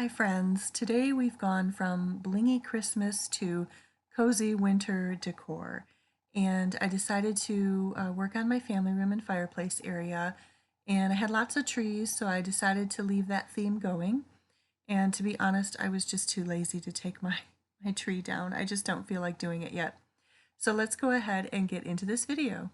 Hi friends, today we've gone from blingy Christmas to cozy winter decor, and I decided to work on my family room and fireplace area, and I had lots of trees, so I decided to leave that theme going. And to be honest, I was just too lazy to take my tree down. I just don't feel like doing it yet. So let's go ahead and get into this video.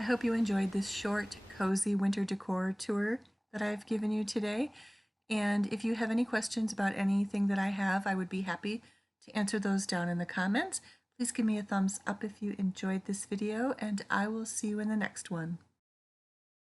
I hope you enjoyed this short, cozy winter decor tour that I've given you today. And if you have any questions about anything that I have, I would be happy to answer those down in the comments. Please give me a thumbs up if you enjoyed this video, and I will see you in the next one.